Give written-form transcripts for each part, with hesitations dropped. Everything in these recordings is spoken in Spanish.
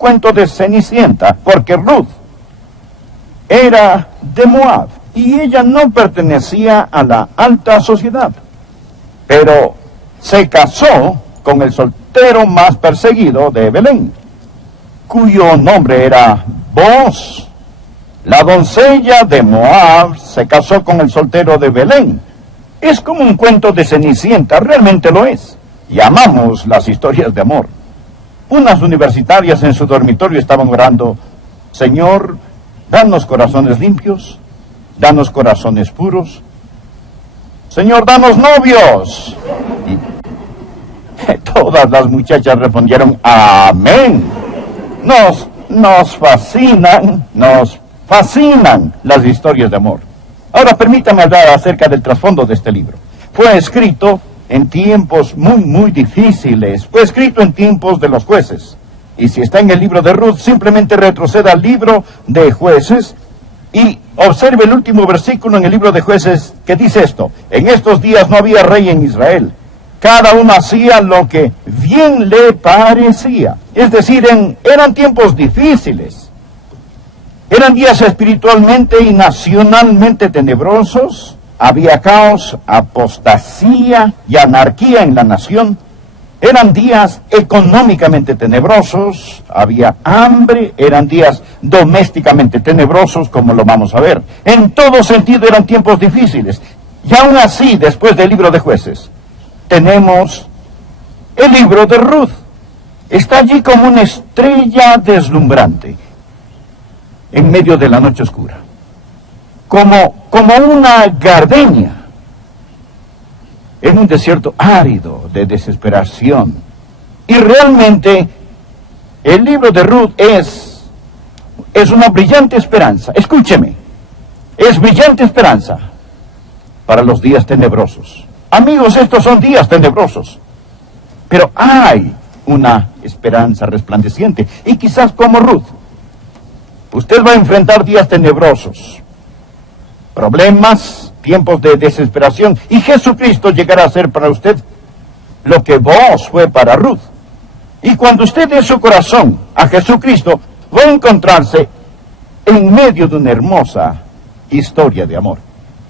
cuento de Cenicienta, porque Ruth era de Moab y ella no pertenecía a la alta sociedad, pero se casó con el soltero más perseguido de Belén, cuyo nombre era Booz. La doncella de Moab se casó con el soltero de Belén. Es como un cuento de Cenicienta, realmente lo es. Y amamos las historias de amor. Unas universitarias en su dormitorio estaban orando: Señor, danos corazones limpios, danos corazones puros. Señor, danos novios. Y todas las muchachas respondieron: amén. Nos fascinan las historias de amor. Ahora permítame hablar acerca del trasfondo de este libro. Fue escrito en tiempos muy difíciles. Fue escrito en tiempos de los jueces. Y si está en el libro de Ruth, simplemente retroceda al libro de Jueces y observe el último versículo en el libro de Jueces que dice esto: en estos días no había rey en Israel. Cada uno hacía lo que bien le parecía. Es decir, eran tiempos difíciles. Eran días espiritualmente y nacionalmente tenebrosos. Había caos, apostasía y anarquía en la nación. Eran días económicamente tenebrosos, había hambre, eran días domésticamente tenebrosos, como lo vamos a ver. En todo sentido eran tiempos difíciles. Y aún así, después del libro de Jueces, tenemos el libro de Ruth. Está allí como una estrella deslumbrante en medio de la noche oscura. Como una gardenia en un desierto árido de desesperación. Y realmente el libro de Ruth es una brillante esperanza. Escúcheme, es brillante esperanza para los días tenebrosos. Amigos, estos son días tenebrosos, pero hay una esperanza resplandeciente. Y quizás como Ruth, usted va a enfrentar días tenebrosos, problemas, tiempos de desesperación, y Jesucristo llegará a ser para usted lo que Booz fue para Ruth. Y cuando usted dé su corazón a Jesucristo, va a encontrarse en medio de una hermosa historia de amor.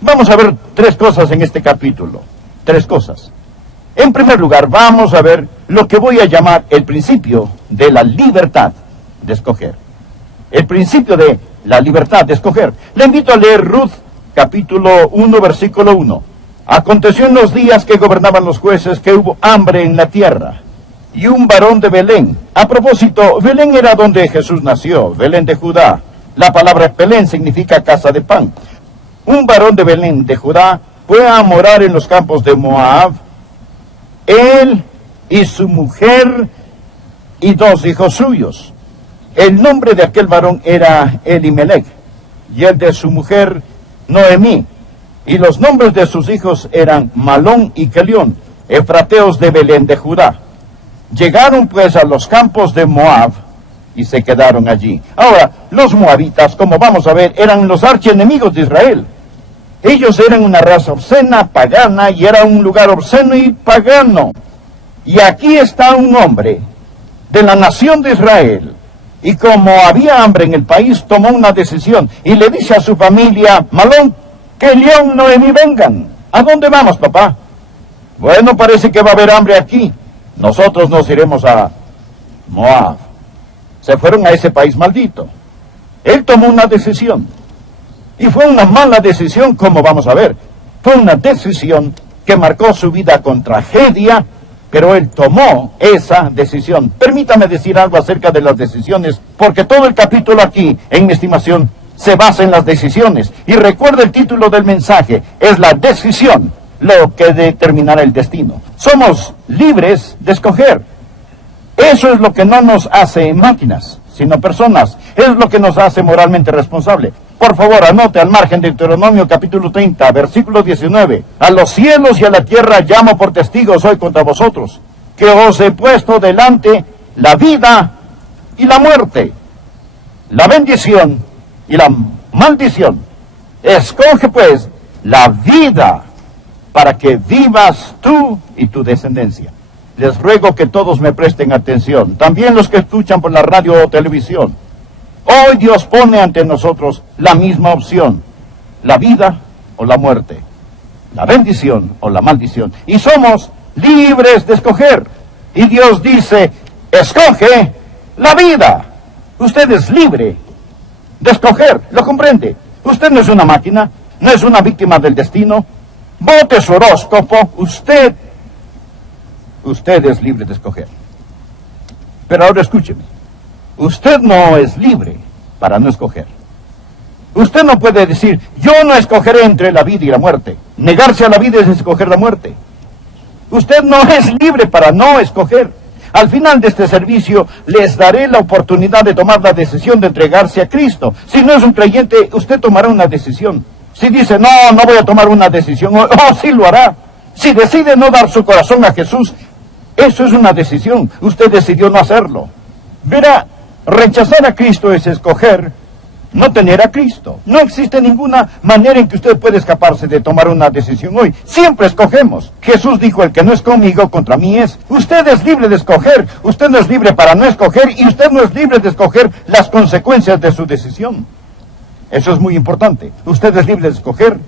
Vamos a ver tres cosas en este capítulo. Tres cosas. En primer lugar, vamos a ver lo que voy a llamar el principio de la libertad de escoger. El principio de la libertad de escoger. Le invito a leer Ruth, capítulo 1, versículo 1. Aconteció en los días que gobernaban los jueces que hubo hambre en la tierra, y un varón de Belén. A propósito, Belén era donde Jesús nació, Belén de Judá. La palabra Belén significa casa de pan. Un varón de Belén de Judá fue a morar en los campos de Moab, él y su mujer y 2 hijos suyos. El nombre de aquel varón era Elimelech, y el de su mujer Noemí, y los nombres de sus hijos eran Malón y Kelión, efrateos de Belén de Judá. Llegaron pues a los campos de Moab y se quedaron allí. Ahora, los moabitas, como vamos a ver, eran los archienemigos de Israel. Ellos eran una raza obscena, pagana, y era un lugar obsceno y pagano. Y aquí está un hombre de la nación de Israel, y como había hambre en el país, tomó una decisión, y le dice a su familia: Malón, Kelión, Noemí, vengan. ¿A dónde vamos, papá? Bueno, parece que va a haber hambre aquí. Nosotros nos iremos a Moab. Se fueron a ese país maldito. Él tomó una decisión. Y fue una mala decisión, como vamos a ver. Fue una decisión que marcó su vida con tragedia, pero él tomó esa decisión. Permítame decir algo acerca de las decisiones, porque todo el capítulo aquí, en mi estimación, se basa en las decisiones. Y recuerda el título del mensaje: es la decisión lo que determinará el destino. Somos libres de escoger. Eso es lo que no nos hace máquinas, sino personas. Es lo que nos hace moralmente responsable. Por favor, anote al margen de Deuteronomio capítulo 30, versículo 19. A los cielos y a la tierra llamo por testigos hoy contra vosotros, que os he puesto delante la vida y la muerte, la bendición y la maldición. Escoge pues la vida para que vivas tú y tu descendencia. Les ruego que todos me presten atención, también los que escuchan por la radio o televisión. Hoy Dios pone ante nosotros la misma opción, la vida o la muerte, la bendición o la maldición. Y somos libres de escoger. Y Dios dice, escoge la vida. Usted es libre de escoger, ¿lo comprende? Usted no es una máquina, no es una víctima del destino. Vote su horóscopo, usted es libre de escoger. Pero ahora escúcheme, usted no es libre para no escoger. Usted no puede decir, yo no escogeré entre la vida y la muerte. Negarse a la vida es escoger la muerte. Usted no es libre para no escoger. Al final de este servicio, les daré la oportunidad de tomar la decisión de entregarse a Cristo. Si no es un creyente, usted tomará una decisión. Si dice, no voy a tomar una decisión, sí lo hará. Si decide no dar su corazón a Jesús, eso es una decisión. Usted decidió no hacerlo. Verá, rechazar a Cristo es escoger no tener a Cristo. No existe ninguna manera en que usted pueda escaparse de tomar una decisión hoy. Siempre escogemos. Jesús dijo, el que no es conmigo, contra mí es. Usted es libre de escoger. Usted no es libre para no escoger y usted no es libre de escoger las consecuencias de su decisión. Eso es muy importante. Usted es libre de escoger,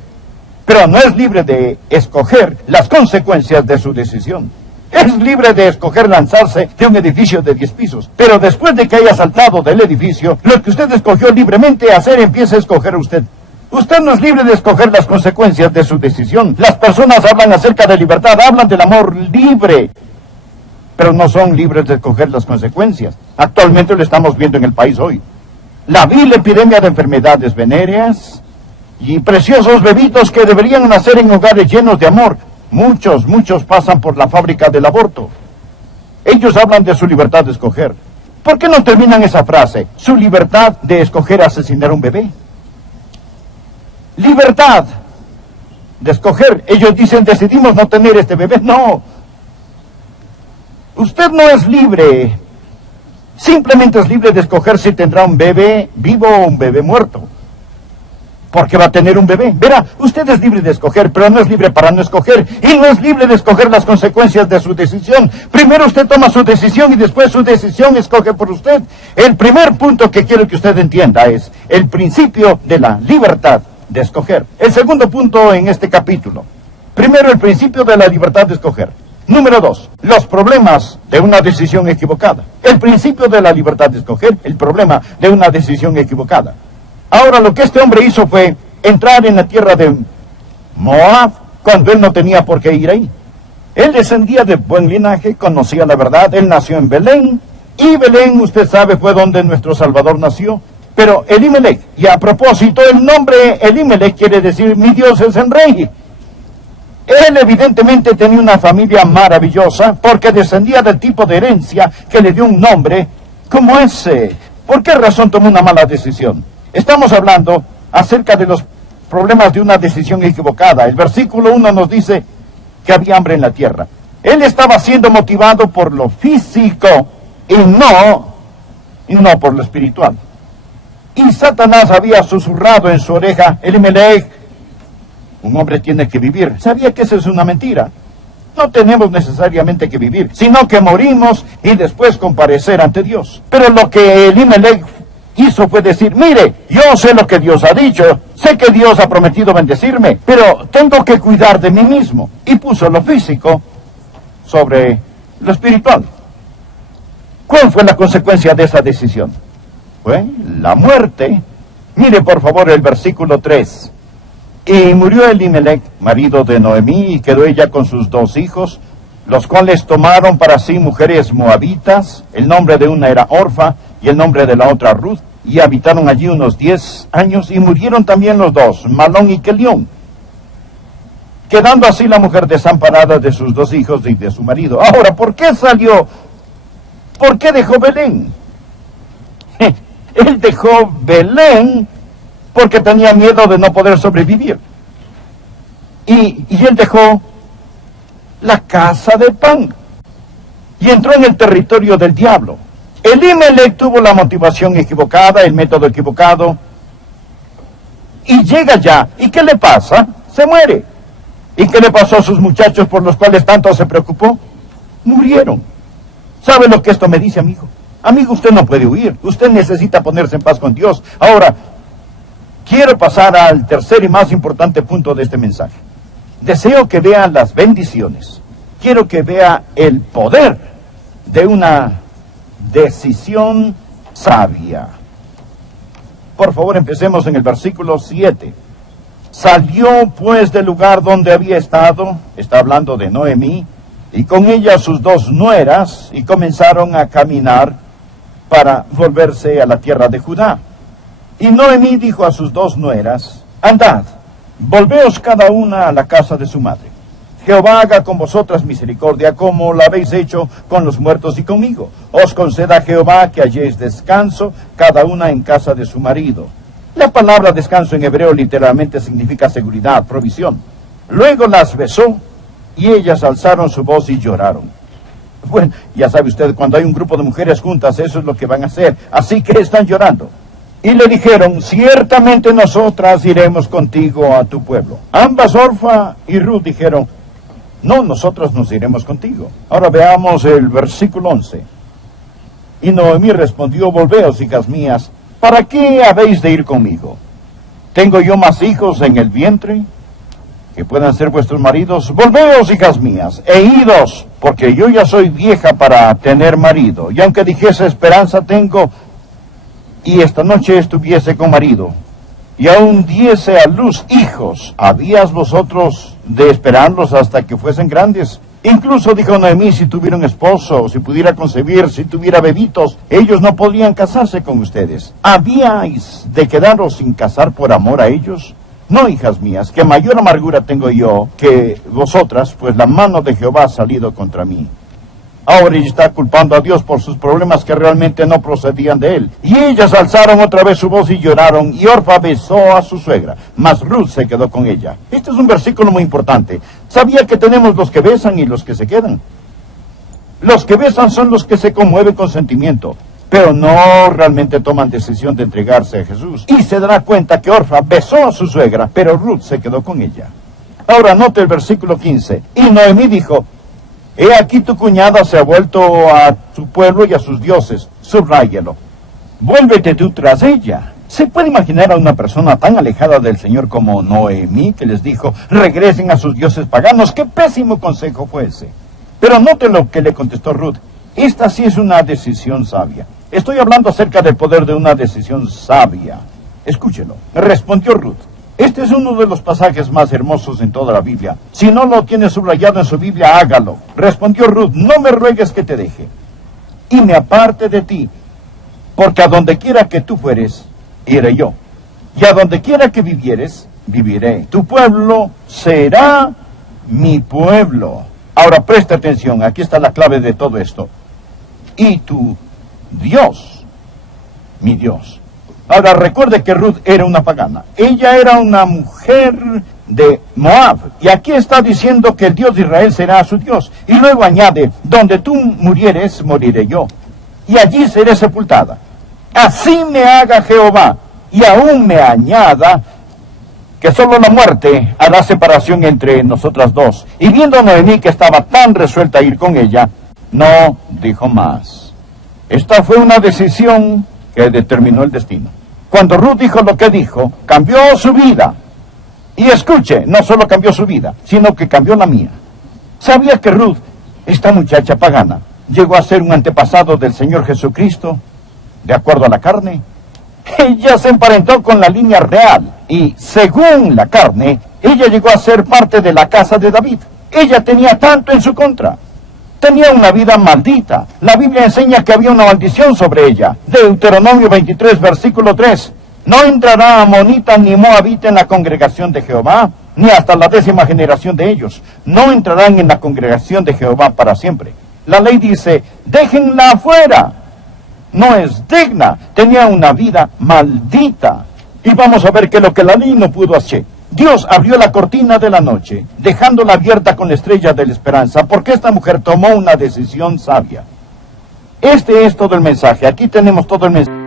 pero no es libre de escoger las consecuencias de su decisión. Es libre de escoger lanzarse de un edificio de 10 pisos. Pero después de que haya saltado del edificio, lo que usted escogió libremente hacer empieza a escoger usted. Usted no es libre de escoger las consecuencias de su decisión. Las personas hablan acerca de libertad, hablan del amor libre, pero no son libres de escoger las consecuencias. Actualmente lo estamos viendo en el país hoy. La vil epidemia de enfermedades venéreas y preciosos bebitos que deberían nacer en hogares llenos de amor. Muchos pasan por la fábrica del aborto. Ellos hablan de su libertad de escoger. ¿Por qué no terminan esa frase? Su libertad de escoger asesinar a un bebé. Libertad de escoger. Ellos dicen, decidimos no tener este bebé. No. Usted no es libre. Simplemente es libre de escoger si tendrá un bebé vivo o un bebé muerto. Porque va a tener un bebé. Verá, usted es libre de escoger, pero no es libre para no escoger. Y no es libre de escoger las consecuencias de su decisión. Primero usted toma su decisión y después su decisión escoge por usted. El primer punto que quiero que usted entienda es el principio de la libertad de escoger. El segundo punto en este capítulo. Primero, el principio de la libertad de escoger. Número 2, los problemas de una decisión equivocada. El principio de la libertad de escoger, el problema de una decisión equivocada. Ahora, lo que este hombre hizo fue entrar en la tierra de Moab cuando él no tenía por qué ir ahí. Él descendía de buen linaje, conocía la verdad, él nació en Belén, y Belén, usted sabe, fue donde nuestro Salvador nació. Pero Elimelech, y a propósito, el nombre Elimelech quiere decir, mi Dios es el rey. Él evidentemente tenía una familia maravillosa, porque descendía del tipo de herencia que le dio un nombre como ese. ¿Por qué razón tomó una mala decisión? Estamos hablando acerca de los problemas de una decisión equivocada. El versículo 1 nos dice que había hambre en la tierra. Él estaba siendo motivado por lo físico y no por lo espiritual. Y Satanás había susurrado en su oreja, Elimelech, un hombre tiene que vivir. Sabía que eso es una mentira. No tenemos necesariamente que vivir, sino que morimos y después comparecer ante Dios. Pero lo que Elimelech hizo fue decir, mire, yo sé lo que Dios ha dicho, sé que Dios ha prometido bendecirme, pero tengo que cuidar de mí mismo. Y puso lo físico sobre lo espiritual. ¿Cuál fue la consecuencia de esa decisión? Fue la muerte. Mire por favor el versículo 3. Y murió Elimelech, marido de Noemí, y quedó ella con sus 2 hijos, los cuales tomaron para sí mujeres moabitas. El nombre de una era Orfa y el nombre de la otra Ruth, y habitaron allí unos 10 años, y murieron también los 2, Malón y Kelión, quedando así la mujer desamparada de sus 2 hijos y de su marido. Ahora, ¿por qué salió? ¿Por qué dejó Belén? Él dejó Belén porque tenía miedo de no poder sobrevivir. Y él dejó la casa de pan y entró en el territorio del diablo. Elimelech tuvo la motivación equivocada, el método equivocado, y llega ya. ¿Y qué le pasa? Se muere. ¿Y qué le pasó a sus muchachos por los cuales tanto se preocupó? murieron. ¿Sabe lo que esto me dice, amigo? Amigo, usted no puede huir. Usted necesita ponerse en paz con Dios. Ahora, quiero pasar al tercer y más importante punto de este mensaje. Deseo que vea las bendiciones. Quiero que vea el poder de una decisión sabia. Por favor, empecemos en el versículo 7. Salió pues del lugar donde había estado, está hablando de Noemí, y con ella sus 2 nueras, y comenzaron a caminar para volverse a la tierra de Judá. Y Noemí dijo a sus 2 nueras, andad, volveos cada una a la casa de su madre. Jehová haga con vosotras misericordia, como la habéis hecho con los muertos y conmigo. Os conceda Jehová que halléis descanso, cada una en casa de su marido. La palabra descanso en hebreo literalmente significa seguridad, provisión. Luego las besó, y ellas alzaron su voz y lloraron. Bueno, ya sabe usted, cuando hay un grupo de mujeres juntas, eso es lo que van a hacer. Así que están llorando. Y le dijeron, ciertamente nosotras iremos contigo a tu pueblo. Ambas, Orfa y Ruth, dijeron, no, nosotros nos iremos contigo. Ahora veamos el versículo 11. Y Noemí respondió, volveos, hijas mías, ¿para qué habéis de ir conmigo? ¿Tengo yo más hijos en el vientre que puedan ser vuestros maridos? Volveos, hijas mías, e idos, porque yo ya soy vieja para tener marido. Y aunque dijese esperanza tengo, y esta noche estuviese con marido, y aún diese a luz hijos, ¿habías vosotros de esperarlos hasta que fuesen grandes? Incluso dijo Noemí, si tuviera un esposo, si pudiera concebir, si tuviera bebitos, ellos no podrían casarse con ustedes. ¿Habíais de quedaros sin casar por amor a ellos? No, hijas mías, que mayor amargura tengo yo que vosotras, pues la mano de Jehová ha salido contra mí. Ahora ella está culpando a Dios por sus problemas que realmente no procedían de él. Y ellas alzaron otra vez su voz y lloraron, y Orfa besó a su suegra, mas Ruth se quedó con ella. Este es un versículo muy importante. ¿Sabía que tenemos los que besan y los que se quedan? Los que besan son los que se conmueven con sentimiento, pero no realmente toman decisión de entregarse a Jesús. Y se dará cuenta que Orfa besó a su suegra, pero Ruth se quedó con ella. Ahora note el versículo 15. Y Noemí dijo, he aquí tu cuñada se ha vuelto a su pueblo y a sus dioses. Subráyelo. Vuélvete tú tras ella. ¿Se puede imaginar a una persona tan alejada del Señor como Noemí que les dijo, regresen a sus dioses paganos? ¡Qué pésimo consejo fue ese! Pero note lo que le contestó Ruth. Esta sí es una decisión sabia. Estoy hablando acerca del poder de una decisión sabia. Escúchelo. Respondió Ruth. Este es uno de los pasajes más hermosos en toda la Biblia. Si no lo tiene subrayado en su Biblia, hágalo. Respondió Ruth, no me ruegues que te deje y me aparte de ti, porque a donde quiera que tú fueres, iré yo. Y a donde quiera que vivieres, viviré. Tu pueblo será mi pueblo. Ahora presta atención, aquí está la clave de todo esto. Y tu Dios, mi Dios. Ahora recuerde que Ruth era una pagana. Ella era una mujer de Moab. Y aquí está diciendo que el Dios de Israel será su Dios. Y luego añade, donde tú murieres, moriré yo. Y allí seré sepultada. Así me haga Jehová. Y aún me añada que solo la muerte hará separación entre nosotras dos. Y viendo Noemí que estaba tan resuelta a ir con ella, no dijo más. Esta fue una decisión que determinó el destino. Cuando Ruth dijo lo que dijo, cambió su vida. Y escuche, no solo cambió su vida, sino que cambió la mía. ¿Sabía que Ruth, esta muchacha pagana, llegó a ser un antepasado del Señor Jesucristo, de acuerdo a la carne? Ella se emparentó con la línea real y, según la carne, ella llegó a ser parte de la casa de David. Ella tenía tanto en su contra. Tenía una vida maldita. La Biblia enseña que había una maldición sobre ella. Deuteronomio 23, versículo 3. No entrará amonita ni moabita en la congregación de Jehová, ni hasta la 10ª generación de ellos. No entrarán en la congregación de Jehová para siempre. La ley dice, déjenla afuera. No es digna. Tenía una vida maldita. Y vamos a ver que lo que la ley no pudo hacer. Dios abrió la cortina de la noche, dejándola abierta con la estrella de la esperanza, porque esta mujer tomó una decisión sabia. Este es todo el mensaje. Aquí tenemos todo el mensaje.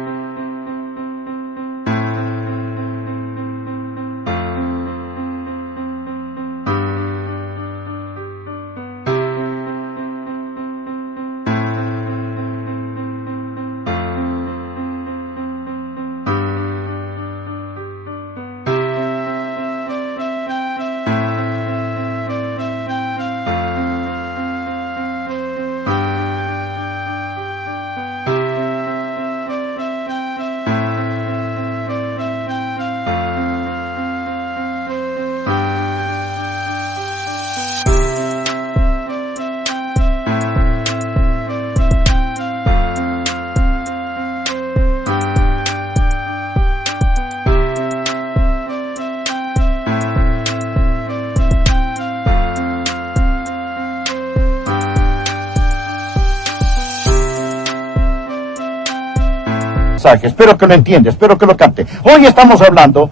mensaje. Espero que lo entienda, espero que lo capte. Hoy estamos hablando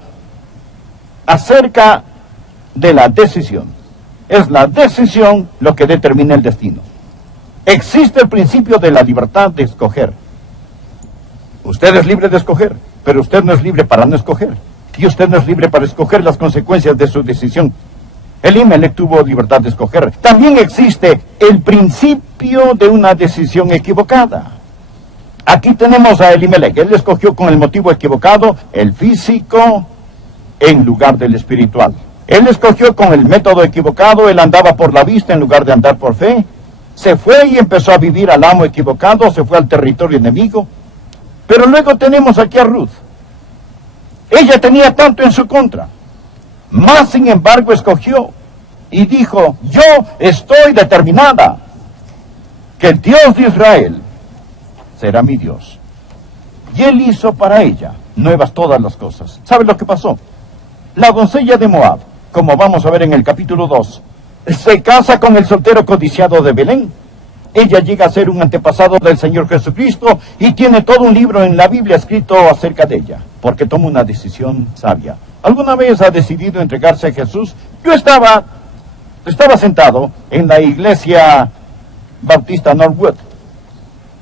acerca de la decisión. Es la decisión lo que determina el destino. Existe el principio de la libertad de escoger. Usted es libre de escoger, pero usted no es libre para no escoger. Y usted no es libre para escoger las consecuencias de su decisión. Elimelech tuvo libertad de escoger. También existe el principio de una decisión equivocada. Aquí tenemos a Elimelech. Él escogió con el motivo equivocado, el físico, en lugar del espiritual. Él escogió con el método equivocado, él andaba por la vista en lugar de andar por fe. Se fue y empezó a vivir al amo equivocado, se fue al territorio enemigo. Pero luego tenemos aquí a Ruth. Ella tenía tanto en su contra. Más sin embargo escogió y dijo, yo estoy determinada que el Dios de Israel será mi Dios. Y él hizo para ella nuevas todas las cosas. ¿Sabe lo que pasó? La doncella de Moab, como vamos a ver en el capítulo 2, se casa con el soltero codiciado de Belén. Ella llega a ser un antepasado del Señor Jesucristo y tiene todo un libro en la Biblia escrito acerca de ella, porque toma una decisión sabia. ¿Alguna vez ha decidido entregarse a Jesús? Yo estaba sentado en la iglesia bautista Northwood,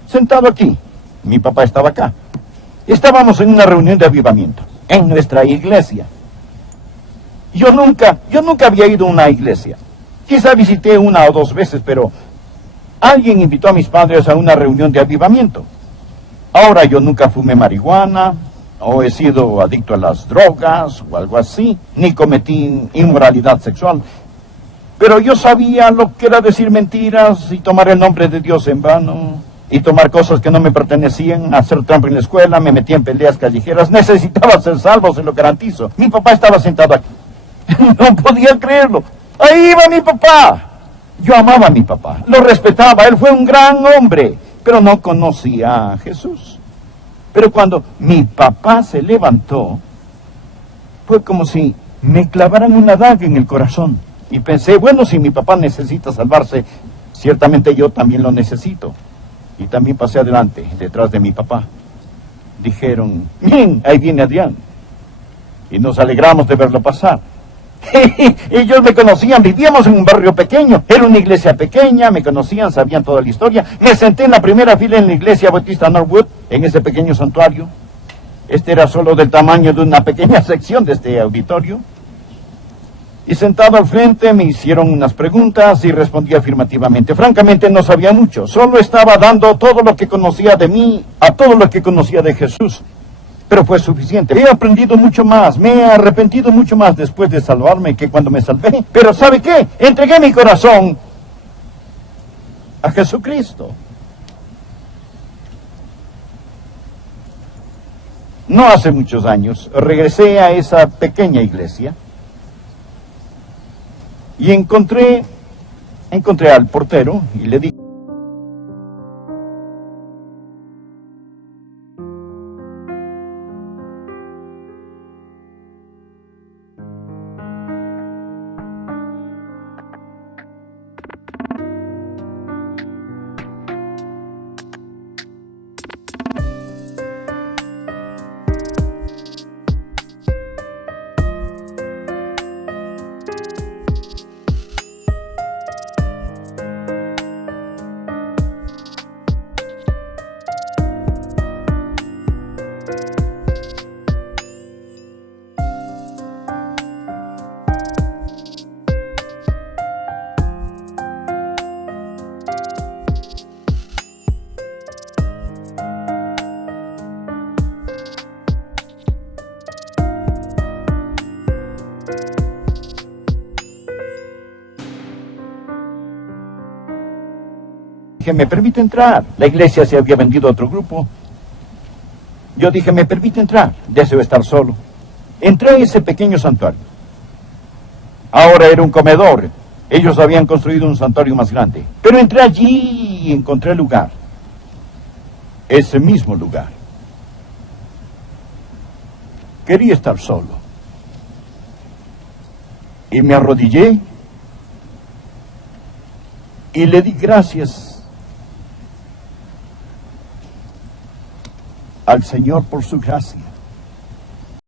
sentado aquí. Mi papá estaba acá. Estábamos en una reunión de avivamiento, en nuestra iglesia. Yo nunca había ido a una iglesia. Quizá visité una o dos veces, pero alguien invitó a mis padres a una reunión de avivamiento. Ahora yo nunca fumé marihuana, o he sido adicto a las drogas, o algo así, ni cometí inmoralidad sexual. Pero yo sabía lo que era decir mentiras y tomar el nombre de Dios en vano, y tomar cosas que no me pertenecían, hacer trampa en la escuela, me metí en peleas callejeras. Necesitaba ser salvo, se lo garantizo. Mi papá estaba sentado aquí. No podía creerlo. Ahí iba mi papá. Yo amaba a mi papá, lo respetaba, él fue un gran hombre, pero no conocía a Jesús. Pero cuando mi papá se levantó, fue como si me clavaran una daga en el corazón. Y pensé, bueno, si mi papá necesita salvarse, ciertamente yo también lo necesito. Y también pasé adelante, detrás de mi papá. Dijeron, miren, ahí viene Adrián. Y nos alegramos de verlo pasar. Ellos me conocían, vivíamos en un barrio pequeño, era una iglesia pequeña, me conocían, sabían toda la historia. Me senté en la primera fila en la iglesia bautista Northwood, en ese pequeño santuario. Este era solo del tamaño de una pequeña sección de este auditorio. Y sentado al frente me hicieron unas preguntas y respondí afirmativamente. Francamente no sabía mucho, solo estaba dando todo lo que conocía de mí a todo lo que conocía de Jesús. Pero fue suficiente. He aprendido mucho más, me he arrepentido mucho más después de salvarme que cuando me salvé. Pero ¿sabe qué? Entregué mi corazón a Jesucristo. No hace muchos años regresé a esa pequeña iglesia y encontré al portero y le dije, ¿me permite entrar? La iglesia se había vendido a otro grupo. Yo dije, ¿me permite entrar? Deseo estar solo. Entré a ese pequeño santuario. Ahora era un comedor. Ellos habían construido un santuario más grande. Pero entré allí y encontré el lugar. Ese mismo lugar. Quería estar solo. Y me arrodillé y le di gracias al Señor por su gracia.